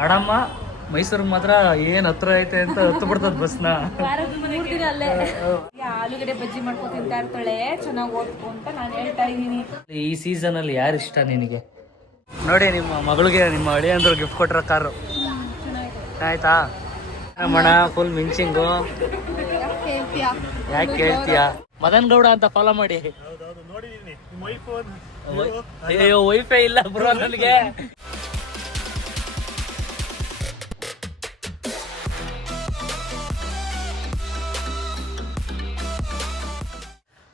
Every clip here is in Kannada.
ಕಾಡಮ್ಮ ಮೈಸೂರಿಗೆ ಮಾತ್ರ ಏನ್ ಹತ್ರ ಐತೆ ಅಂತ ಹತ್ತು ಬಿಡ್ತದ ಬಸ್ನ ಮೂರ್ ದಿನ ಅಲ್ಲೇ ಈ ಆಲೂಗಡ್ಡೆ ಬಜ್ಜಿ ಮಾಡ್ಕೊ ತಿಂತಾ ಇರ್ತಾಳೆ ಚೆನ್ನಾಗಿ ಓದ್ಕೊ ಅಂತ ನಾನು ಹೇಳ್ತಾ ಇದ್ದೀನಿ. ಈ ಸೀಸನ್ ಅಲ್ಲಿ ಯಾರು ಇಷ್ಟ ನಿನಗೆ? ನೋಡಿ ನಿಮ್ಮ ಮಗಳಿಗೆ ನಿಮ್ಮ ಅಳಿಯಂದ್ರು ಗಿಫ್ಟ್ ಕೊಟ್ರ ಕಾರು. ಆಯ್ತಾ? ಮಣ ಫುಲ್ ಮಿಂಚಿಂಗು ಯಾಕೆ ಕೇಳ್ತೀಯಾ ಮದನ್ ಗೌಡ ಅಂತ ಫಾಲೋ ಮಾಡಿ. ಅಯ್ಯೋ ವೈಫೈ ಇಲ್ಲ ಬ್ರೋ ನನಗೆ.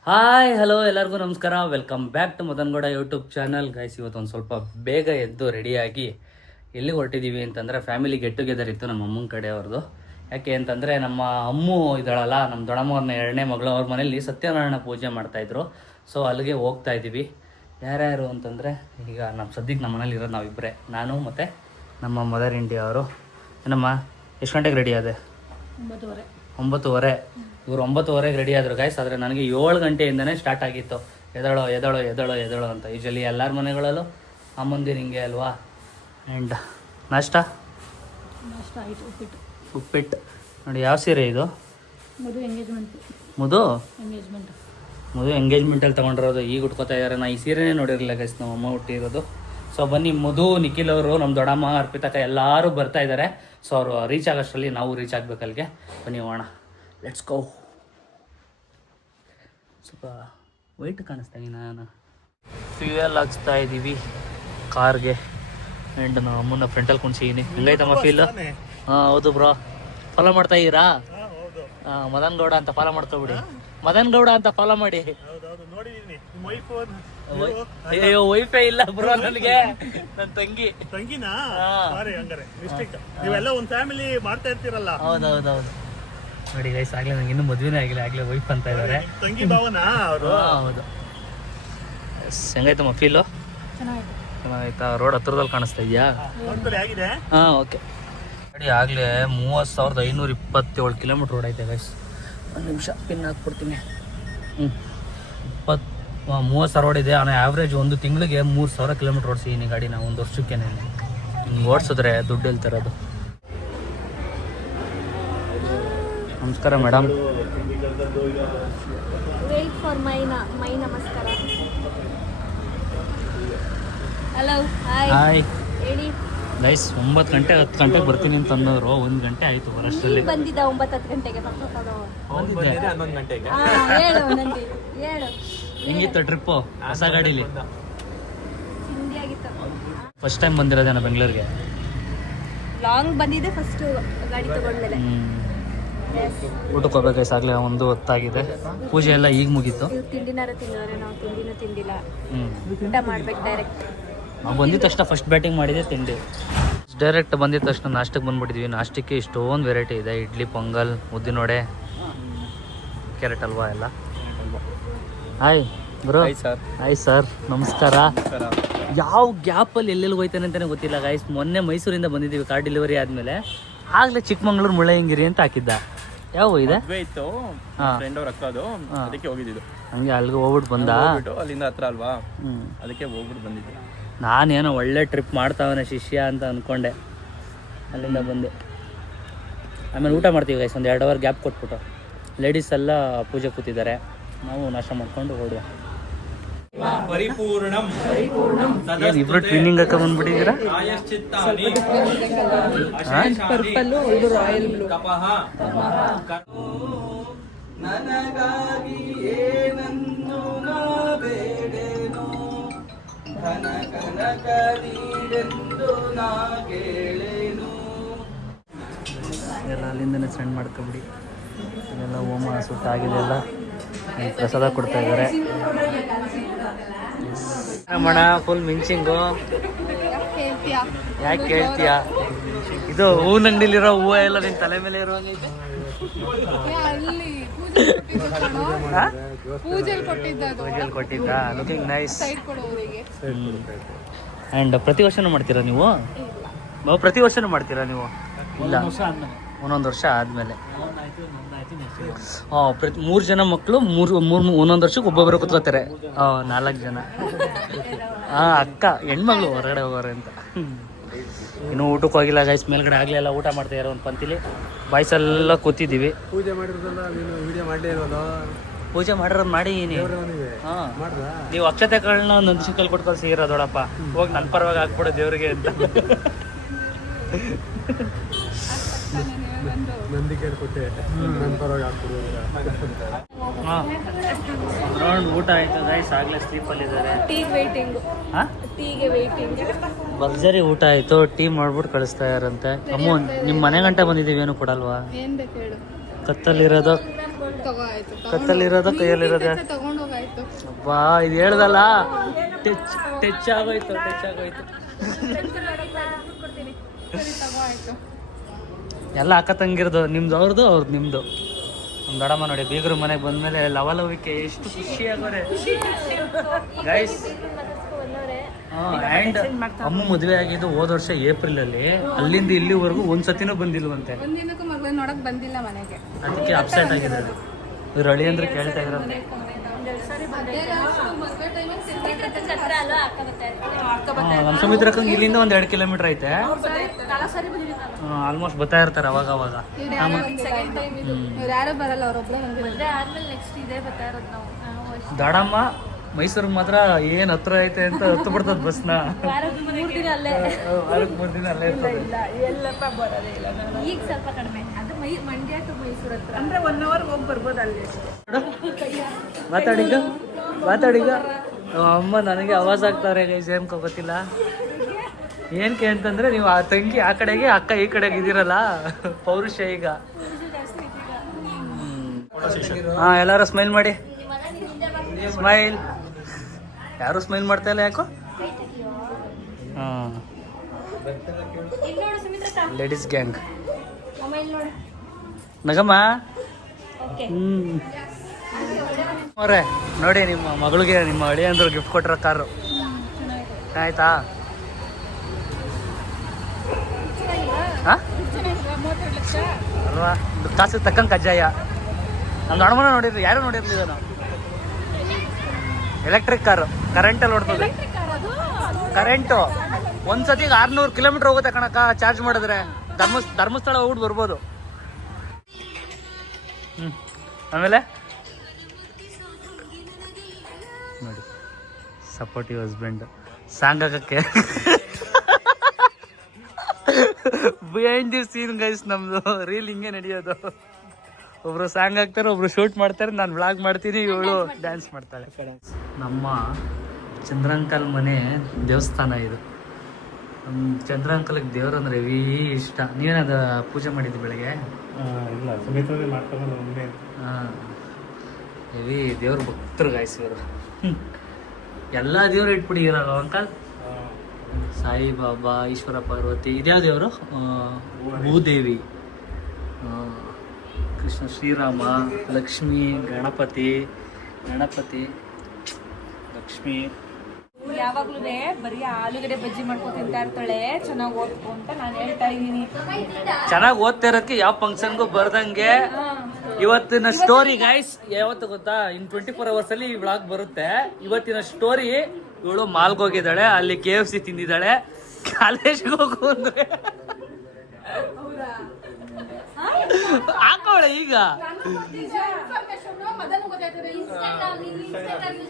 ಹಾಯ್ ಹಲೋ ಎಲ್ಲರಿಗೂ ನಮಸ್ಕಾರ. Welcome back to Madangowda YouTube channel guys ಇವತ್ತು ಒಂದು ಸ್ವಲ್ಪ ಬೇಗ ಎದ್ದು ರೆಡಿಯಾಗಿ ಎಲ್ಲಿ ಹೊರಟಿದ್ದೀವಿ ಅಂತಂದರೆ ಫ್ಯಾಮಿಲಿ ಗೆಟ್ ಟುಗೆದರ್ ಇತ್ತು ನಮ್ಮ ಅಮ್ಮನ ಕಡೆ ಅವ್ರದ್ದು ಯಾಕೆ ಅಂತಂದರೆ ನಮ್ಮ ಅಮ್ಮು ಇದ್ದಾಳಲ್ಲ, ನಮ್ಮ ದೊಡ್ಡಮ್ಮವ್ರನ್ನ ಎರಡನೇ ಮಗಳು ಅವ್ರ ಮನೇಲಿ ಸತ್ಯನಾರಾಯಣ ಪೂಜೆ ಮಾಡ್ತಾಯಿದ್ರು ಸೊ ಅಲ್ಲಿಗೆ ಹೋಗ್ತಾ ಇದ್ದೀವಿ. ಯಾರ್ಯಾರು ಅಂತಂದರೆ ಈಗ ನಮ್ಮ ಸದ್ಯಕ್ಕೆ ನಮ್ಮ ಮನೇಲಿ ಇರೋದು ನಾವಿಬ್ಬರೇ ನಾನು ಮತ್ತು ನಮ್ಮ ಮದರ್ ಇಂಡಿಯಾ ಅವರು. ಏನಮ್ಮ, ಎಷ್ಟು ಗಂಟೆಗೆ ರೆಡಿ ಆದೆ? ಒಂಬತ್ತುವರೆ. ಒಂಬತ್ತುವರೆ. ಇವ್ರು ಒಂಬತ್ತುವರೆಗೆ ರೆಡಿ ಆದರು ಗೈಸ್ ಆದರೆ ನನಗೆ ಏಳು ಗಂಟೆಯಿಂದನೇ ಸ್ಟಾರ್ಟ್ ಆಗಿತ್ತು. ಎದಳೋ ಎದಳೋ ಎದಳೋ ಎದಳೋ ಅಂತ. ಯೂಶಲಿ ಎಲ್ಲರ ಮನೆಗಳಲ್ಲೂ ಅಮ್ಮಂದಿರು ಹಿಂಗೆ ಅಲ್ವಾ? ಆ್ಯಂಡ್ ನಾಷ್ಟ? ಉಪ್ಪಿಟ್ಟು. ನೋಡಿ ಯಾವ ಸೀರೆ ಇದು? ಮುದು ಮದುವೆ ಎಂಗೇಜ್ಮೆಂಟಲ್ಲಿ ತೊಗೊಂಡಿರೋದು ಈಗ ಉಟ್ಕೋತಾ ಇದ್ದಾರೆ ನಾ ಈ ಸೀರೆನೇ ನೋಡಿರಲಿಲ್ಲ ಗೈಸ್ ನಮ್ಮ ಅಮ್ಮ ಹುಟ್ಟಿರೋದು. ಸೊ ಬನ್ನಿ ಮಧು ನಿಖಿಲ್ ಅವರು ನಮ್ಮ ದೊಡ್ಡಮ್ಮ ಅರ್ಪಿತಕ್ಕ ಎಲ್ಲರೂ ಬರ್ತಾ ಇದ್ದಾರೆ ಸೊ ಅವರು ರೀಚ್ ಆಗೋಷ್ಟರಲ್ಲಿ ನಾವು ರೀಚ್ ಆಗ್ಬೇಕು ಅಲ್ಲಿಗೆ ಬನ್ನಿ ಹೋಗೋಣ. ಲೆಟ್ಸ್ ಗೋ ಸ್ವಲ್ಪ ವೈಟ್ ಕಾಣಿಸ್ತಾ ನಾನು ಫ್ಯೂಯಲ್ ಹಾಕ್ಸ್ತಾ ಇದ್ದೀವಿ ಕಾರ್ಗೆ. ಆ್ಯಂಡ್ ನಾವು ಅಮ್ಮನ ಫ್ರಂಟಲ್ಲಿ ಕುಣಿಸಿದ್ದೀನಿ ಹೆಂಗೈತಮ್ಮ ಫೀಲ್ ಹಾಂ ಹೌದು ಬ್ರೋ ಫಾಲೋ ಮಾಡ್ತಾ ಇದ್ದೀರಾ? ಹಾಂ ಮದನ್ ಗೌಡ ಅಂತ ಫಾಲೋ ಮಾಡ್ಕೊಬಿಡಿ. ಮದನ್ ಗೌಡ ಅಂತ ಫಾಲೋ ಮಾಡಿ. ಅಯ್ಯೋ ವೈಫೈ ಇಲ್ಲ ಬ್ರೋ ನನಗೆ. ನನ್ನ ತಂಗಿ. ತಂಗಿನಾ. ಸಾರಿ ಹಂಗಾರೆ. ಮಿಸ್ಟೇಕ್ ನೀವೆಲ್ಲ ಒಂದ್ ಫ್ಯಾಮಿಲಿ ಮಾಡ್ತಾ ಇರ್ತೀರಲ್ಲ. ಹೌದೌದೌದು. ನೋಡಿ ಗೈಸ್ ಆಗ್ಲೇ ನಂಗೆ ಇನ್ನೂ ಮದುವೆನೇ ಆಗಿಲ್ಲ. ಆಗ್ಲೇ ವೈಫ್ ಅಂತ ಇದ್ದಾರೆ ತಂಗಿ ಭಾವನಾ ಅವರು? ಹೌದು. ಎಸ್ ಹೆಂಗೈತಮ್ಮ ಫೀಲು ಚೆನ್ನಾಗಿದೆ. ಚೆನ್ನಾಗೈತಾ ರೋಡ್ ಹತ್ರದಲ್ಲಿ ಕಾಣಿಸ್ತಾ ಇದೆಯಾ? ಆಗಿದೆ. ಹಾ ಓಕೆ ನೋಡಿ ಆಗಲೇ ಮೂವತ್ತು ಸಾವಿರದ ಐನೂರ ಇಪ್ಪತ್ತೇಳು ಕಿಲೋಮೀಟ್ರ್ ರೋಡ್ ಐತೆ ಗೈಸ್ ಒಂದು ನಿಮಿಷ ಪಿನ್ ಹಾಕ್ಬಿಡ್ತೀನಿ. ಹ್ಞೂ ಮೂವತ್ತು ಸಾವಿರ ಓಡಿದೆ. ಇದೆ ಅವನ ಆ್ಯಾವ್ರೇಜ್ ಒಂದು ತಿಂಗಳಿಗೆ ಮೂರು ಸಾವಿರ ಕಿಲೋಮೀಟ್ರ್ ಓಡಿಸಿ ಗಾಡಿ ಗಾಡಿನ ಒಂದು ವರ್ಷಕ್ಕೆ ಹಿಂಗೆ ಓಡಿಸಿದ್ರೆ ದುಡ್ಡು ಹೇಳ್ತಿರೋದು ನಮಸ್ಕಾರ madam wait for my my ನಮಸ್ಕಾರ. ಹಲೋ ಹಾಯ್ ಗೈಸ್ ಒಂಬತ್ತು ಗಂಟೆ ಹತ್ತು ಗಂಟೆಗೆ ಬರ್ತೀನಿ ಅಂತ ಅನ್ನೋರು ಒಂದು ಗಂಟೆ ಆಯಿತು ಬರೋಷ್ಟರಲ್ಲಿ ಬಂದಿದ್ದ ಒಂಬತ್ತು ಹತ್ತು ಗಂಟೆಗೆ ಹನ್ನೊಂದು ಹೆಂಗಿತ್ತು ಟ್ರಿಪ್ಪು ಹೊಸ ಗಾಡೀಲಿ. ಹಿಂದಿ ಆಗಿತ್ತು ಫಸ್ಟ್ ಟೈಮ್ ಬಂದಿರೋದೇನ ಬೆಂಗಳೂರಿಗೆ ಲಾಂಗ್ ಬಂದಿದೆ ಫಸ್ಟ್ ಗಾಡಿ ತಗೊಂಡ್ಮೇಲೆ. ಊಟಕ್ಕೆ ಹೋಗ್ಬೇಕು guys, ಆಗ್ಲೇ ಒಂದು ಹೊತ್ತಾಗಿದೆ. ಪೂಜೆ ಎಲ್ಲ ಈಗ ಮುಗೀತು. ತಿಂಡಿನಾರ ತಿಂದಿದ್ರೆ ನಾವು ತಿಂಡಿನ ತಿಂದಿಲ್ಲ. ಹ್ಞೂ ಊಟ ಮಾಡ್ಬೇಕು ಡೈರೆಕ್ಟ್ ನಾವು ಬಂದಿದ ತಕ್ಷಣ ಫಸ್ಟ್ ಬ್ಯಾಟಿಂಗ್ ಮಾಡಿದೆ ತಿಂಡಿ. ಡೈರೆಕ್ಟ್ ಬಂದಿದ ತಕ್ಷಣ ನಾಷ್ಟಕ್ಕೆ ಬಂದ್ಬಿಟ್ಟಿದ್ವಿ. ನಾಷ್ಟಕ್ಕೆ ಇಷ್ಟೊಂದು ವೆರೈಟಿ ಇದೆ. ಇಡ್ಲಿ ಪೊಂಗಲ್ ಉದ್ದಿನೊಡೆ ಕ್ಯಾರೆಟ್ ಹಲ್ವಾ ಎಲ್ಲ. Hi bro sir hi sir ನಮಸ್ಕಾರ. ಯಾವ ಗ್ಯಾಪಲ್ಲಿ ಎಲ್ಲೆಲ್ಲಿ ಹೋಯ್ತಾನೆ ಅಂತಲೇ ಗೊತ್ತಿಲ್ಲ ಗಾಯ್ಸ್ ಮೊನ್ನೆ ಮೈಸೂರಿಂದ ಬಂದಿದ್ದೀವಿ ಕಾರ್ ಡೆಲಿವರಿ ಆದಮೇಲೆ. ಆಗಲೇ ಚಿಕ್ಕಮಂಗ್ಳೂರು ಮುಳ್ಳಯ್ಯಂಗಿರಿ ಅಂತ ಹಾಕಿದ್ದ. ಯಾವ ಇದೆ? ಇತ್ತು. ಫ್ರೆಂಡ್ ಅವ್ರ ಅಕ್ಕದು. ಅದಕ್ಕೆ ಹೋಗಿದ್ದು. ಹಂಗೆ ಅಲ್ಲಿಗೆ ಹೋಗ್ಬಿಟ್ಟು ಬಂದ? ಅಲ್ಲಿಂದ ಹತ್ರ ಅಲ್ವಾ? ಅದಕ್ಕೆ ಹೋಗ್ಬಿಟ್ಟು ಬಂದಿದ್ದೆ. ನಾನೇನೋ ಒಳ್ಳೆ ಟ್ರಿಪ್ ಮಾಡ್ತಾವನೆ ಶಿಷ್ಯ ಅಂತ ಅಂದ್ಕೊಂಡೆ ಅಲ್ಲಿಂದ ಬಂದೆ. ಆಮೇಲೆ ಊಟ ಮಾಡ್ತೀವಿ ಗೈಸ್ ಒಂದು ಎರಡು ಅವರ್ ಗ್ಯಾಪ್ ಕೊಟ್ಬಿಟ್ಟು. ಲೇಡೀಸ್ ಎಲ್ಲ ಪೂಜೆ ಕೂತಿದ್ದಾರೆ. ನಾವು ನಾಶ ಮಾಡ್ಕೊಂಡು ಓಡುವ. ಇಬ್ರು ಟ್ರೈನಿಂಗ್ ಹಾಕ ಬಂದ್ಬಿಟ್ಟಿದ್ದೀರಾ? ನನಗಾಗಿ ಏನನ್ನು ನಾ ಬೇಡೇನೋ ಘನ ಕನಕ ನೀಡೆಂದು ನಾ ಕೇಳೇನು? ಎಲ್ಲ ಅಲ್ಲಿಂದನೇ ಸೆಂಡ್ ಮಾಡ್ಕೊಬಿಡಿ. ಇದೆಲ್ಲ ಹೋಮ ಸುಟ್ಟಾಗಿದೆ ಎಲ್ಲ. ಪ್ರಸಾದ ಕೊಡ್ತಾ ಇದ್ದಾರೆ. ಮಣ ಫುಲ್ ಮಿಂಚಿಂಗು. ಯಾಕೆ ಕೇಳ್ತೀಯ ಇದು ಹೂವಿನ ಅಂಗಡಿಲಿರೋ ಹೂವ ಎಲ್ಲ ನಿನ್ ತಲೆ ಮೇಲೆ ಇರುವಂಗೈತೆ ಪೂಜೆಲ್ ಕೊಟ್ಟಿದ್ದ ಲುಕಿಂಗ್ ನೈಸ್ ಅಂಡ್ ಆ್ಯಂಡ್ ಪ್ರತಿ ವರ್ಷನೂ ಮಾಡ್ತೀರಾ ನೀವು? ನಾವು ಪ್ರತಿ ವರ್ಷನೂ ಮಾಡ್ತೀರಾ ನೀವು? ಇಲ್ಲ. ಒಂದೊಂದು ವರ್ಷ ಆದಮೇಲೆ. ಹಾಂ ಪ್ರತಿ ಮೂರು ಜನ ಮಕ್ಕಳು ಮೂರು ಮೂರು ಒಂದೊಂದು ವರ್ಷಕ್ಕೆ ಒಬ್ಬೊಬ್ಬರು ಕುತ್ಕೋತಾರೆ ಹಾಂ ನಾಲ್ಕು ಜನ. ಹಾಂ ಅಕ್ಕ ಹೆಣ್ಮಗಳು ಹೊರಗಡೆ ಹೋಗೋರು ಅಂತ. ಇನ್ನು ಊಟಕ್ಕೆ ಹೋಗಿಲ್ಲ ಗೈಸ್ ಮೇಲ್ಗಡೆ ಆಗಲೆಲ್ಲ ಊಟ ಮಾಡ್ತಾ ಇರೋ ಒಂದು ಪಂತಿಲಿ ಬಾಯ್ಸೆಲ್ಲ ಕೂತಿದ್ದೀವಿ. ಪೂಜೆ ಮಾಡಿರೋದಲ್ಲ ನೀನು ವಿಡಿಯೋ ಮಾಡಲೇ ಇರೋದು? ಪೂಜೆ ಮಾಡಿರೋದು ಮಾಡಿ ಹಾಂ. ನೀವು ಅಕ್ಷತೆಗಳನ್ನ ನಂದಿಸಿಕಲ್ ಕೊಟ್ಕೊಂಡು ಸಿಗಿರೋದೊಡಪ್ಪ ಹೋಗಿ ನನ್ನ ಪರವಾಗಿ ಹಾಕ್ಬಿಡೋ ದೇವ್ರಿಗೆ ಅಂತ. ನಂದಿಕೆ ಕೊಟ್ಟೆ ನನ್ನ ಪರವಾಗಿ ಹಾಕ್ಬಿಡು ಊಟ ಆಯ್ತು ಗೈಸ್ ಆಗ್ಲೇ ಸ್ಲೀಪಲ್ಲಿದ್ದಾರೆ ಟೀಗೆ ವೇಟಿಂಗ್ ಹಾಂ? ಟೀಗೆ ವೇಟಿಂಗ್ ಭರ್ಜರಿ ಊಟ ಆಯಿತು ಟೀ ಮಾಡ್ಬಿಟ್ಟು ಕಳಿಸ್ತಾ ಇದಾರಂತೆ. ಅಮ್ಮ ನಿಮ್ಮ ಮನೆ ಗಂಟೆ ಬಂದಿದ್ದೀವಿ ಏನು ಕೊಡಲ್ವಾ? ಏನ್ ಬೇಕು ಹೇಳು. ಕತ್ತಲ್ಲಿರೋದು ಕತ್ತಲ್ಲಿರೋದು ಕೈಯಲ್ಲಿರೋದು ಬಾ ಇದು ಹೇಳ್ದಲ್ಲ? ಟಚ್ ಟಚ್ ಆಗೋಯ್ತು ಟಚ್ ಆಗೋಯ್ತು. ಎಲ್ಲ ಅಕ್ಕ ತಂಗಿರ್ದು ನಿಮ್ದು ಅವ್ರದ್ದು ಅವ್ರದ್ದು ನಿಮ್ಮದು ನಮ್ಮ ದಡಮ್ಮ ನೋಡಿ ಬೀಗರು ಮನೆಗೆ ಬಂದಮೇಲೆ ಲವಲವಿಕೆ ಎಷ್ಟು ಖುಷಿ ಆಗೋರೆ. ಗೈಸ್ ಆ್ಯಂಡ್ ಅಮ್ಮ ಮದುವೆ ಆಗಿದ್ದು ಹೋದ ವರ್ಷ ಏಪ್ರಿಲ್ ಅಲ್ಲಿ ಅಲ್ಲಿಂದ ಇಲ್ಲಿವರೆಗೂ ಒಂದ್ಸತಿನೂ ಬಂದಿಲ್ವಂತೆ. ಒಂದಿನಕ್ಕೂ ಮಗಳ ನೋಡಕ್ ಬಂದಿಲ್ಲ ಮನೆಗೆ. ಅದಕ್ಕೆ ಅಪ್ಸೆಟ್ ಆಗಿದೆ ಅದು ಇವ್ರು ಅಳಿ ಅಂದ್ರೆ ಕೇಳ್ತಾ ಇದ್ರಂತೆ ನಮ್ಮ ಕಂಗ್ ಇಲ್ಲಿಂದ ಒಂದ್ ಎರಡು ಕಿಲೋಮೀಟರ್ ಐತೆ. ಆಲ್ಮೋಸ್ಟ್ ಬರ್ತಾ ಇರ್ತಾರೆ ಅವಾಗ ಅವಾಗ. ಯಾರು ಬರಲ್ಲ ಅವ್ರೊಬ್ಳೆ ಬಂದಿರೋದು ಆದ್ಮೇಲೆ ನೆಕ್ಸ್ಟ್ ಇದೇ ಬರ್ತಾ ಇರೋದು ನಾವು. ದಡಮ್ಮ ಮೈಸೂರಿಗೆ ಮಾತ್ರ ಏನ್ ಹತ್ರ ಐತೆ ಅಂತ ಹತ್ತು ಬಿಡ್ತದ ಬಸ್ನ. ಮೂರ್ ದಿನ ಅಲ್ಲೇ. ವಾರಕ್ಕೆ ಮೂರು ದಿನ ಅಲ್ಲೇ ಇರ್ತದೆ. ಎಲ್ಲಪ್ಪ ಬರೋದೇ ಇಲ್ಲ ಈಗ ಸ್ವಲ್ಪ ಕಡಿಮೆ. ಅದು ಮೈ ಮಂಡ್ಯ ಟು ಮೈಸೂರು ಹತ್ರ. ಅಂದ್ರೆ ಒನ್ ಅವರ್ ಹೋಗಿ ಬರ್ಬೋದು ಅಲ್ಲಿ ಮಾತಾಡಿಗ ಮಾತಾಡೀಗ ಅಮ್ಮ, ನನಗೆ ಆವಾಜ್ ಆಗ್ತಾರೆ ಗೈಸ್ ಏನ್ ಗೊತ್ತಿಲ್ಲ? ಏನಕ್ಕೆ ಅಂತಂದ್ರೆ, ನೀವು ಆ ತಂಗಿ ಆ ಕಡೆಗೆ, ಅಕ್ಕ ಈ ಕಡೆಗೆ ಇದೀರಲ್ಲ ಪೌರುಷ ಈಗ. ಹಾ, ಎಲ್ಲಾರು ಸ್ಮೈಲ್ ಮಾಡಿ. ಸ್ಮೈಲ್ ಯಾರು ಸ್ಮೈಲ್ ಮಾಡ್ತಾ ಇಲ್ಲ ಯಾಕೋ? ಹಾ. Ladies gang Nagamma? ಹ್ಮ್. ಅವ್ರೆ, ನೋಡಿ ನಿಮ್ಮ ಮಗಳಿಗೆ ನಿಮ್ಮ ಅಳಿಯಂದ್ರು ಗಿಫ್ಟ್ ಕೊಟ್ಟಿರೋ ಕಾರು. ಆಯ್ತಾ? ಅಲ್ವಾ? ಕಾಸಿಗೆ ತಕ್ಕಂಗೆ ಕಜ್ಜಾಯ. ನಮ್ಮ ದೊಡ್ಡಮನ ನೋಡಿರ್ಲಿ, ಯಾರು ನೋಡಿರ್ಲಿಲ್ಲ ಇದನ್ನು? ಎಲೆಕ್ಟ್ರಿಕ್ ಕಾರು ಕರೆಂಟಲ್ಲಿ ಓಡ್ತದೆ. ಕರೆಂಟು ಒಂದ್ಸತಿಗೆ ಆರ್ನೂರು ಕಿಲೋಮೀಟರ್ ಹೋಗುತ್ತೆ ಕಣಕ್ಕ ಚಾರ್ಜ್ ಮಾಡಿದ್ರೆ. ಧರ್ಮ ಧರ್ಮಸ್ಥಳ ಹೋಗ್ಬಿಟ್ಟು ಬರ್ಬೋದು. ಹ್ಞೂ ಆಮೇಲೆ? ನೋಡಿ. ಸಪೋರ್ಟಿವ್ ಹಸ್ಬೆಂಡ್ ಸಾಂಗ್ ಹಾಕಕ್ಕೆ ಬಿಹೈಂಡ್ ದಿ ಸೀನ್ ಗೈಸ್ ನಮ್ದು ರೀಲ್ ಹಿಂಗೆ ನಡೆಯೋದು. ಒಬ್ರು ಸಾಂಗ್ ಹಾಕ್ತಾರೆ ಒಬ್ರು ಶೂಟ್ ಮಾಡ್ತಾರೆ ನಾನು ವ್ಲಾಗ್ ಮಾಡ್ತೀನಿ ಇವಳು ಡ್ಯಾನ್ಸ್ ಮಾಡ್ತಾಳೆ. ನಮ್ಮ ಚಂದ್ರಂಕಲ್ ಮನೆ ದೇವಸ್ಥಾನ ಇದು. ನಮ್ಮ ಚಂದ್ರಂಕಲ್ಗೆ ದೇವ್ರು ಅಂದರೆ ಹೆವಿ ಇಷ್ಟ. ನೀವೇನದ ಪೂಜೆ ಮಾಡಿದ್ದು ಬೆಳಗ್ಗೆ? ಇಲ್ಲ ಸುಮಿತ್ರನೇ ಮಾಡ್ಕೊಂಡು ಒಮ್ಮೆ. ಹಾಂ ಹೆವಿ ದೇವ್ರ ಭಕ್ತರು ಗಾಯಿಸಿದ್ರು ಎಲ್ಲ ದೇವ್ರು ಇರಲ್ಲ ಅಂಕಲ್? ಸಾಯಿಬಾಬಾ ಈಶ್ವರ ಪಾರ್ವತಿ ಇದ್ಯಾವ ದೇವರು ಭೂದೇವಿ. ಕೃಷ್ಣ ಶ್ರೀರಾಮ ಲಕ್ಷ್ಮಿ ಗಣಪತಿ ಗಣಪತಿ ಲಕ್ಷ್ಮಿ. ಯಾವಾಗ್ಲೂ ಬರೀ ಆಲೂಗಡ್ಡೆ ಬಜ್ಜಿ ಮಾಡ್ಕೊ ತಿಂತಾ ಇರ್ತಾಳೆ ಚೆನ್ನಾಗಿ ಓದ್ಕೊ ಅಂತ ನಾನು ಹೇಳ್ತಾ ಇದ್ದೀನಿ. ಚೆನ್ನಾಗಿ ಓದ್ತಾ ಇರೋಕೆ ಯಾವ ಫಂಕ್ಷನ್ಗೂ ಬರ್ದಂಗೆ ಇವತ್ತಿನ ಸ್ಟೋರಿ ಗೈಸ್ ಯಾವತ್ತು ಗೊತ್ತಾ? ಇನ್ ಟ್ವೆಂಟಿ ಫೋರ್ ಅವರ್ಸ್ ಅಲ್ಲಿ ಈ ವ್ಲಾಗ್ ಬರುತ್ತೆ. ಇವತ್ತಿನ ಸ್ಟೋರಿ ಇವಳು ಮಾಲ್ಗೆ ಹೋಗಿದ್ದಾಳೆ ಅಲ್ಲಿ ಕೆ ಎಫ್ ಸಿ ತಿಂದಿದ್ದಾಳೆ. ಕಾಲೇಜ್ಗೆ ಹೋಗು ಅಂದ್ರೆ. ಹಾಕೋಳೆ ಈಗ.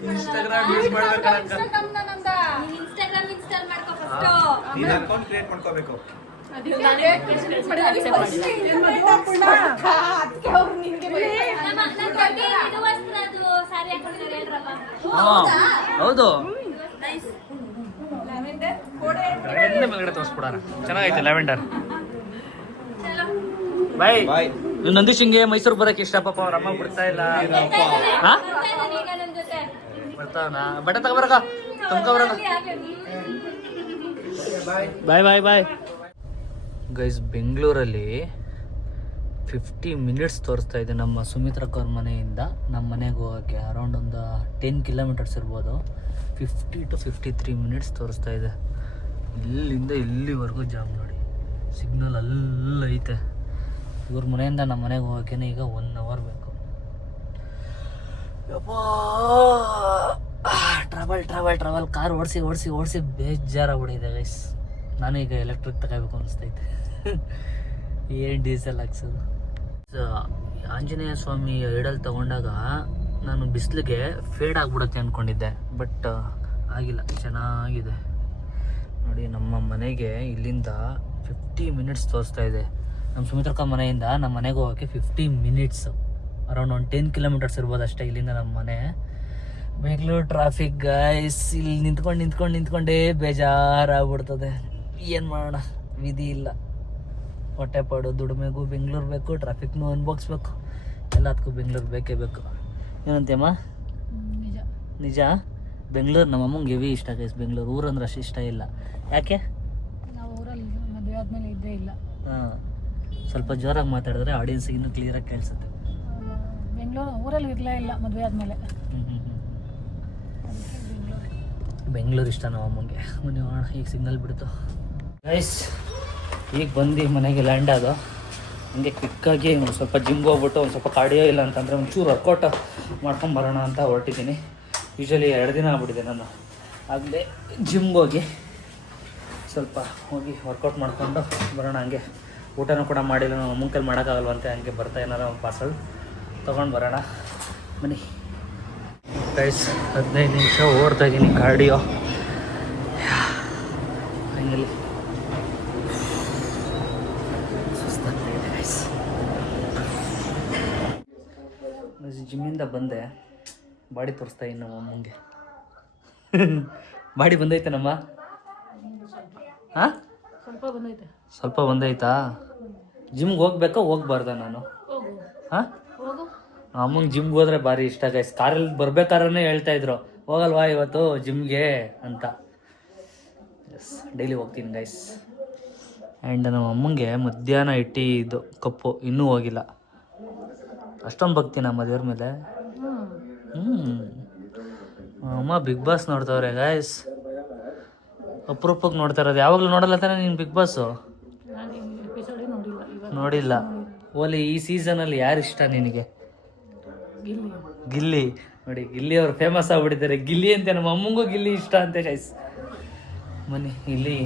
ಇನ್ಸ್ಟಾಗ್ರಾಮ್ ಯೂಸ್ ಮಾಡ್ಬೇಕಂತ ಇನ್ಸ್ಟಾಗ್ರಾಮ್ ಇನ್ಸ್ಟಾಲ್ ಮಾಡ್ಕೋ ಫಸ್ಟ್ ನೀನು ಅಕೌಂಟ್ ಕ್ರಿಯೇಟ್ ಮಾಡ್ಕೋಬೇಕು ನನ್ನ ಬಗ್ಗೆ ಇದು ವಸ್ತ್ರ ಅದು ಸಾರಿ ಹಾಕೊಂಡಿದ್ದಾರೆ ಹೇಳ್ರಪ್ಪ ಹಾ ಹೌದು. ಮೇಲ್ಗಡೆ ತೋರಿಸ್ಬಿಡೋಣ. ಚೆನ್ನಾಗೈತೆ ಲ್ಯಾವೆಂಡರ್ ಬಾಯ್. ನಂದಿ ನಂದೀಶಿಂಗೆ ಮೈಸೂರು ಬರಕ್ಕೆ ಇಷ್ಟ ಪಾಪ ಅವ್ರ ಅಮ್ಮ ಬಿಡ್ತಾ ಇಲ್ಲ. ಬರ್ತಾವನ ಬಟ್ಟೆ ತಗೊಬರಕ? ತುಂಬ್ಕೊಬರಕ ಬಾಯ್ ಬಾಯ್ ಬಾಯ್. ಗೈಸ್ ಬೆಂಗಳೂರಲ್ಲಿ ಫಿಫ್ಟಿ ಮಿನಿಟ್ಸ್ ತೋರಿಸ್ತಾ ಇದೆ ನಮ್ಮ ಸುಮಿತ್ರಕ್ಕ ಅವ್ರ ಮನೆಯಿಂದ. ನಮ್ಮ ಮನೆಗೆ ಹೋಗೋಕ್ಕೆ ಅರೌಂಡ್ ಒಂದು ಟೆನ್ ಕಿಲೋಮೀಟರ್ಸ್ ಇರ್ಬೋದು. Fifty to fifty three minutes ತೋರಿಸ್ತಾ ಇದೆ. ಇಲ್ಲಿಂದ ಇಲ್ಲಿವರೆಗೂ ಜಾಮ್ ನೋಡಿ. ಸಿಗ್ನಲ್ ಅಲ್ಲೈತೆ. ಇವ್ರ ಮನೆಯಿಂದ ನಮ್ಮ ಮನೆಗೆ ಹೋಗೋಕೆ ಈಗ ಒನ್ ಅವರ್ ಬೇಕು. ಟ್ರಾವೆಲ್ ಟ್ರಾವೆಲ್ ಟ್ರಾವೆಲ್ ಕಾರ್ ಓಡಿಸಿ ಓಡಿಸಿ ಓಡಿಸಿ ಬೇಜಾರಾಗ್ಬಿಟ್ಟಿದೆ ಗೈಸ್ ನಾನು ಈಗ ಎಲೆಕ್ಟ್ರಿಕ್ ತಗೋಬೇಕು ಅನಿಸ್ತೈತೆ. ಏನು ಡೀಸೆಲ್ ಹಾಕ್ಸೋದು? ಆಂಜನೇಯ ಸ್ವಾಮಿ ಐಡಲ್ ತಗೊಂಡಾಗ ನಾನು ಬಿಸಿಲಿಗೆ ಫೇಡ್ ಆಗಿಬಿಡುತ್ತೆ ಅಂದ್ಕೊಂಡಿದ್ದೆ ಬಟ್ ಆಗಿಲ್ಲ, ಚೆನ್ನಾಗಿದೆ. ನೋಡಿ, ನಮ್ಮ ಮನೆಗೆ ಇಲ್ಲಿಂದ ಫಿಫ್ಟಿ ಮಿನಿಟ್ಸ್ ತೋರಿಸ್ತಾ ಇದೆ. ನಮ್ಮ ಸುಮಿತ್ರಕ್ಕ ಮನೆಯಿಂದ ನಮ್ಮ ಮನೆಗೆ ಹೋಗೋಕ್ಕೆ ಫಿಫ್ಟಿ ಮಿನಿಟ್ಸ್ ಅರೌಂಡ್ ಒಂದು ಟೆನ್ ಕಿಲೋಮೀಟರ್ಸ್ ಇರ್ಬೋದು ಅಷ್ಟೇ ಇಲ್ಲಿಂದ ನಮ್ಮ ಮನೆ. ಬೆಂಗಳೂರು ಟ್ರಾಫಿಕ್ ಗೈಸ್ ಇಲ್ಲಿ ನಿಂತ್ಕೊಂಡು ನಿಂತ್ಕೊಂಡು ನಿಂತ್ಕೊಂಡೇ ಬೇಜಾರಾಗ್ಬಿಡ್ತದೆ. ಏನು ಮಾಡೋಣ, ವಿಧಿ ಇಲ್ಲ. ಹೊಟ್ಟೆ ಪಾಡು ದುಡಿಮೆಗೂ ಬೆಂಗಳೂರು ಬೇಕು ಟ್ರಾಫಿಕ್ನೂ ಅನ್ಭೋಗಿಸ್ಬೇಕು ಎಲ್ಲದಕ್ಕೂ ಬೆಂಗಳೂರು ಬೇಕೇ ಬೇಕು. ಏನಂತೇಮ್ಮ ನಿಜ. ನಿಜ? ಬೆಂಗಳೂರು ನಮ್ಮ ಅಮ್ಮಂಗೆ ಹೆವಿ ಇಷ್ಟ ಗೈಸ್ ಬೆಂಗಳೂರು. ಊರಂದ್ರೆ ಅಷ್ಟು ಇಷ್ಟ ಇಲ್ಲ. ಯಾಕೆ? ನಾವು ಊರಲ್ಲಿ ಮದುವೆ ಆದಮೇಲೆ ಇದ್ದೇ ಇಲ್ಲ. ಹಾಂ. ಸ್ವಲ್ಪ ಜೋರಾಗಿ ಮಾತಾಡಿದ್ರೆ ಆಡಿಯನ್ಸ್ ಇನ್ನೂ ಕ್ಲಿಯರಾಗಿ ಕೇಳಿಸುತ್ತೆ. ಬೆಂಗಳೂರು ಊರಲ್ಲಿ ಇರಲೇ ಇಲ್ಲ ಮದುವೆ ಆದಮೇಲೆ. ಬೆಂಗಳೂರು. ಇಷ್ಟ ನಮ್ಮ ಅಮ್ಮಂಗೆ. ಹೋಗೋಣ ಈಗ ಸಿಗ್ನಲ್ ಬಿಡ್ತು. ಗೈಸ್ ಈಗ ಬಂದು ಮನೆಗೆ ಲ್ಯಾಂಡ್ ಆದ ಹಂಗೆ ಕ್ವಿಕ್ಕಾಗಿ ಒಂದು ಸ್ವಲ್ಪ ಜಿಮ್ಗೆ ಹೋಗ್ಬಿಟ್ಟು ಒಂದು ಸ್ವಲ್ಪ ಕಾರ್ಡಿಯೋ ಇಲ್ಲ ಅಂತಂದರೆ ಒಂಚೂರು ವರ್ಕೌಟ್ ಮಾಡ್ಕೊಂಡು ಬರೋಣ ಅಂತ ಹೊರಟಿದ್ದೀನಿ. ಯೂಶ್ವಲಿ ಎರಡು ದಿನ ಆಗ್ಬಿಟ್ಟಿದೆ ನಾನು ಆಗಲೇ ಜಿಮ್ಗೆ ಹೋಗಿ ಸ್ವಲ್ಪ ಹೋಗಿ ವರ್ಕೌಟ್ ಮಾಡ್ಕೊಂಡು ಬರೋಣ ಹಂಗೆ. ಊಟನೂ ಕೂಡ ಮಾಡಿಲ್ಲ ನಾವು ಮುಂಕಲ್ಲಿ ಕೈಲಿ ಮಾಡೋಕ್ಕಾಗಲ್ವಂತೆ ಹಂಗೆ ಬರ್ತಾ ಏನಾರ ಒಂದು ಪಾರ್ಸಲ್ ತೊಗೊಂಡು ಬರೋಣ. ಬನ್ನಿ. ಗೈಸ್ ಹದಿನೈದು ನಿಮಿಷ ಓಡ್ತಾ ಇದ್ದೀನಿ ಕಾರ್ಡಿಯೋ ಫೈನಲಿ ಸುಸ್ತಾಗ್ತಾಯಿದೆ ಗೈಸ್ ಜಿಮ್ಮಿಂದ ಬಂದೆ. ಬಾಡಿ ತೋರಿಸ್ತಾ ಇನ್ನು ಮುಂದೆ. ಬಾಡಿ ಬಂದೈತೆ ನಮ್ಮ? ಹಾಂ ಸ್ವಲ್ಪ ಬಂದೈತೆ? ಸ್ವಲ್ಪ ಬಂದೈತಾ ಜಿಮ್ಗೆ ಹೋಗ್ಬೇಕಾ ಹೋಗ್ಬಾರ್ದ ನಾನು? ಹಾಂ ಅಮ್ಮಂಗೆ ಜಿಮ್ಗೆ ಹೋದ್ರೆ ಭಾರಿ ಇಷ್ಟ ಗೈಸ್ ಕಾರಲ್ಲಿ ಬರ್ಬೇಕಾದ್ರೆ ಹೇಳ್ತಾ ಇದ್ರು. ಹೋಗಲ್ವಾ ಇವತ್ತು ಜಿಮ್ಗೆ ಅಂತ. ಎಸ್ ಡೈಲಿ ಹೋಗ್ತೀನಿ ಗೈಸ್ ಆ್ಯಂಡ್ ನಮ್ಮ ಅಮ್ಮಂಗೆ ಮಧ್ಯಾಹ್ನ ಇಟ್ಟಿದ್ದು ಕಪ್ಪು. ಇನ್ನೂ ಹೋಗಿಲ್ಲ. ಅಷ್ಟೊಂದು ಭಕ್ತಿ ನಮ್ಮ ದೇವ್ರ ಮೇಲೆ. ಹ್ಞೂ ಅಮ್ಮ ಬಿಗ್ ಬಾಸ್ ನೋಡ್ತಾವ್ರೆ ಗಾಯ್ಸ್ ಅಪರೂಪಕ್ಕೆ ನೋಡ್ತಾ ಇರೋದು. ಯಾವಾಗಲೂ ನೋಡಲ್ಲ ತಾನೇ ನೀನು ಬಿಗ್ ಬಾಸು ನೋಡಿಲ್ಲ. ಓಲಿ ಈ ಸೀಸನಲ್ಲಿ ಯಾರು ಇಷ್ಟ ನಿನಗೆ? ಗಿಲ್ಲಿ. ಗಿಲ್ಲಿ. ನೋಡಿ ಗಿಲ್ಲಿ ಅವ್ರು ಫೇಮಸ್ ಆಗ್ಬಿಟ್ಟಿದ್ದಾರೆ. ಗಿಲ್ಲಿ ಅಂತೆ ನಮ್ಮ ಅಮ್ಮಂಗೂ ಗಿಲ್ಲಿ ಇಷ್ಟ ಅಂತೆ ಗಾಯ್ಸ್ ಮನೆ ಇಲ್ಲಿ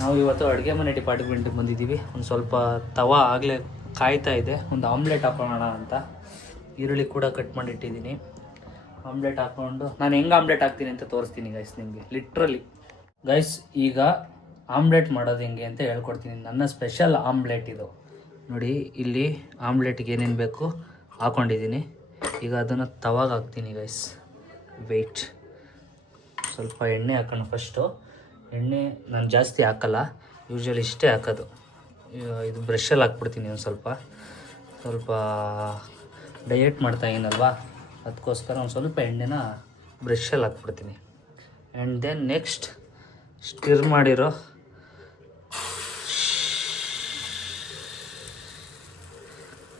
ನಾವು ಇವತ್ತು ಅಡುಗೆ ಮನೆ ಡಿಪಾರ್ಟ್ಮೆಂಟಿಗೆ ಬಂದಿದ್ದೀವಿ. ಒಂದು ಸ್ವಲ್ಪ ತವ ಆಗಲೇ ಕಾಯ್ತಾ ಇದೆ. ಒಂದು ಆಮ್ಲೆಟ್ ಹಾಕೋಣ ಅಂತ. ಈರುಳ್ಳಿ ಕೂಡ ಕಟ್ ಮಾಡಿಟ್ಟಿದ್ದೀನಿ. ಆಮ್ಲೆಟ್ ಹಾಕ್ಕೊಂಡು ನಾನು ಹೆಂಗೆ ಆಮ್ಲೆಟ್ ಹಾಕ್ತೀನಿ ಅಂತ ತೋರಿಸ್ತೀನಿ ಗೈಸ್ ನಿಮಗೆ ಲಿಟ್ರಲಿ ಗೈಸ್ ಈಗ ಆಮ್ಲೆಟ್ ಮಾಡೋದು ಹೆಂಗೆ ಅಂತ ಹೇಳ್ಕೊಡ್ತೀನಿ. ನನ್ನ ಸ್ಪೆಷಲ್ ಆಮ್ಲೆಟ್ ಇದು. ನೋಡಿ, ಇಲ್ಲಿ ಆಮ್ಲೆಟ್ಗೆ ಏನೇನು ಬೇಕು ಹಾಕೊಂಡಿದ್ದೀನಿ. ಈಗ ಅದನ್ನು ತವಾಗ ಹಾಕ್ತೀನಿ ಗೈಸ್ ವೆಯ್ಟ್ ಸ್ವಲ್ಪ ಎಣ್ಣೆ ಹಾಕೋಣ ಫಸ್ಟು ಎಣ್ಣೆ ನಾನು ಜಾಸ್ತಿ ಹಾಕಲ್ಲ ಯೂಶ್ವಲಿ ಇಷ್ಟೇ ಹಾಕೋದು. ಇದು ಬ್ರಷಲ್ಲಿ ಹಾಕ್ಬಿಡ್ತೀನಿ ಒಂದು ಸ್ವಲ್ಪ. ಸ್ವಲ್ಪ ಡಯಟ್ ಮಾಡ್ತಾ ಏನಲ್ವಾ ಅದಕ್ಕೋಸ್ಕರ ಒಂದು ಸ್ವಲ್ಪ ಎಣ್ಣೆನ ಬ್ರಷಲ್ಲಿ ಹಾಕ್ಬಿಡ್ತೀನಿ. ಆ್ಯಂಡ್ ದೆನ್ ನೆಕ್ಸ್ಟ್ ಸ್ಟಿರ್ ಮಾಡಿರೋ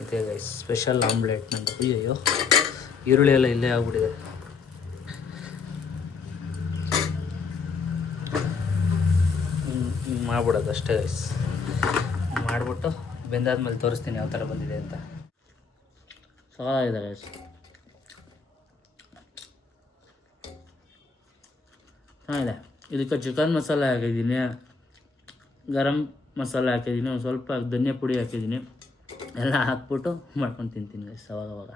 ಇದೆ ಗೈಸ್ ಸ್ಪೆಷಲ್ ಆಮ್ಲೆಟ್ ನಂದು. ಅಯ್ಯಯ್ಯೋ, ಈರುಳ್ಳಿ ಎಲ್ಲ ಇಲ್ಲೇ ಆಗ್ಬಿಟ್ಟಿದೆ. ಮಾಡ್ಬಿಡೋದು ಅಷ್ಟೇ ಗೈಸ್ ಮಾಡಿಬಿಟ್ಟು ಬೆಂದಾದ್ಮೇಲೆ ತೋರಿಸ್ತೀನಿ ಯಾವ ಥರ ಬಂದಿದೆ ಅಂತ. ಸವಾಲಾಗಿದೆ ಚೆನ್ನಾಗಿದೆ. ಇದಕ್ಕೆ ಚಿಕನ್ ಮಸಾಲೆ ಹಾಕಿದ್ದೀನಿ. ಗರಂ ಮಸಾಲೆ ಹಾಕಿದ್ದೀನಿ. ಒಂದು ಸ್ವಲ್ಪ ಧನಿಯಾ ಪುಡಿ ಹಾಕಿದ್ದೀನಿ. ಎಲ್ಲ ಹಾಕ್ಬಿಟ್ಟು ಮಾಡ್ಕೊಂಡು ತಿಂತೀನಿ ಗೈಸ್ ಅವಾಗ ಅವಾಗ.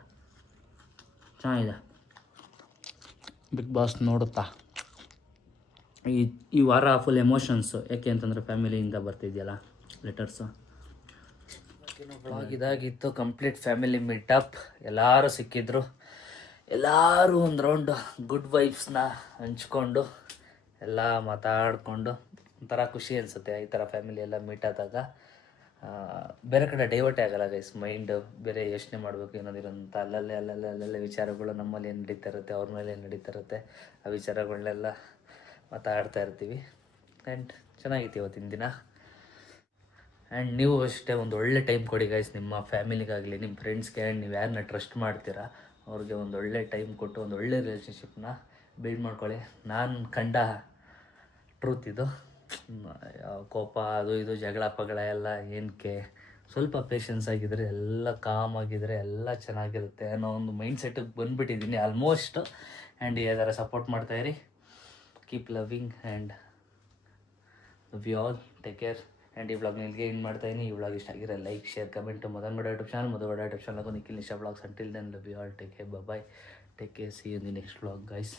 ಚೆನ್ನಾಗಿದೆ. ಬಿಗ್ ಬಾಸ್ ನೋಡುತ್ತಾ? ಈ ಈ ವಾರ ಫುಲ್ ಎಮೋಷನ್ಸು ಯಾಕೆ ಅಂತಂದರೆ ಫ್ಯಾಮಿಲಿಯಿಂದ ಬರ್ತಿದೆಯಲ್ಲ ಲೆಟರ್ಸು ಬ್ಲಾಗ್ ಇದಾಗಿತ್ತು ಕಂಪ್ಲೀಟ್ ಫ್ಯಾಮಿಲಿ ಮೀಟಪ್ ಎಲ್ಲರೂ ಸಿಕ್ಕಿದ್ರು. ಎಲ್ಲರೂ ಒಂದು ರೌಂಡ್ ಗುಡ್ ವೈಬ್ಸ್ನ ಹಂಚ್ಕೊಂಡು, ಎಲ್ಲ ಮಾತಾಡಿಕೊಂಡು, ಒಂಥರ ಖುಷಿ ಅನಿಸುತ್ತೆ ಈ ಥರ ಫ್ಯಾಮಿಲಿ ಎಲ್ಲ ಮೀಟ್ ಆದಾಗ. ಬೇರೆ ಕಡೆ ಡೈವರ್ಟ್ ಆಗಲ್ಲ ಗೈಸ್ ಮೈಂಡ್ ಬೇರೆ ಯೋಚನೆ ಮಾಡಬೇಕು ಏನೋದಿರೋಂತ ಅಲ್ಲಲ್ಲೇ ಅಲ್ಲಲ್ಲೇ ಅಲ್ಲಲ್ಲೇ ವಿಚಾರಗಳು ನಮ್ಮಲ್ಲಿ ಏನು ನಡೀತಾ ಇರುತ್ತೆ, ಅವ್ರ ಮೇಲೆ ಏನು ನಡೀತಾ ಇರುತ್ತೆ, ಆ ವಿಚಾರಗಳನ್ನೆಲ್ಲ ಮಾತಾಡ್ತಾ ಇರ್ತೀವಿ. ಆ್ಯಂಡ್ ಚೆನ್ನಾಗಿತ್ತು ಇವತ್ತಿನ ದಿನ. ಆ್ಯಂಡ್ ನೀವು ಅಷ್ಟೇ ಒಂದು ಒಳ್ಳೆ ಟೈಮ್ ಕೊಡಿ ಗೈಸ್ ನಿಮ್ಮ ಫ್ಯಾಮಿಲಿಗಾಗಲಿ ನಿಮ್ಮ ಫ್ರೆಂಡ್ಸ್ಗೆ ಆ್ಯಂಡ್ ನೀವು ಯಾರನ್ನ ಟ್ರಸ್ಟ್ ಮಾಡ್ತೀರಾ, ಅವ್ರಿಗೆ ಒಂದು ಒಳ್ಳೆ ಟೈಮ್ ಕೊಟ್ಟು, ಒಂದು ಒಳ್ಳೆ ರಿಲೇಷನ್ಶಿಪ್ನ ಬಿಲ್ಡ್ ಮಾಡ್ಕೊಳ್ಳಿ. ನಾನು ಕಂಡ ಟ್ರೂತ್ ಇದು. ಕೋಪ, ಅದು ಇದು, ಜಗಳ, ಪಗಳ ಎಲ್ಲ ಏನಕ್ಕೆ ಸ್ವಲ್ಪ ಪೇಷನ್ಸ್ ಆಗಿದ್ರೆ, ಎಲ್ಲ ಕಾಮ್ ಆಗಿದ್ದರೆ ಎಲ್ಲ ಚೆನ್ನಾಗಿರುತ್ತೆ ಅನ್ನೋ ಒಂದು ಮೈಂಡ್ ಸೆಟ್ಟಿಗೆ ಬಂದುಬಿಟ್ಟಿದ್ದೀನಿ ಆಲ್ಮೋಸ್ಟ್ ಆ್ಯಂಡ್ ಯಾವ್ದಾರ support ಮಾಡ್ತಾಯಿರಿ keep loving and you all take care and ಈ ವ್ಲಾಗ್ ನಿಮಗೆ ಏನು ಮಾಡ್ತಾ ಇದ್ದೀನಿ ಈ ವ್ಲಾಗ್ ಇಷ್ಟ ಆಗಿರೋ ಲೈಕ್ ಶೇರ್ ಕಮೆಂಟ್ ಮೊದಲು ಮಾಡೋ ಯೂಟ್ಯೂಬ್ ಚಾನಲ್ ಮೊದಲು ಮಾಡೋ YouTube channel Nikhil Nisha vlogs until then love you all take care bye take care see in the next vlog guys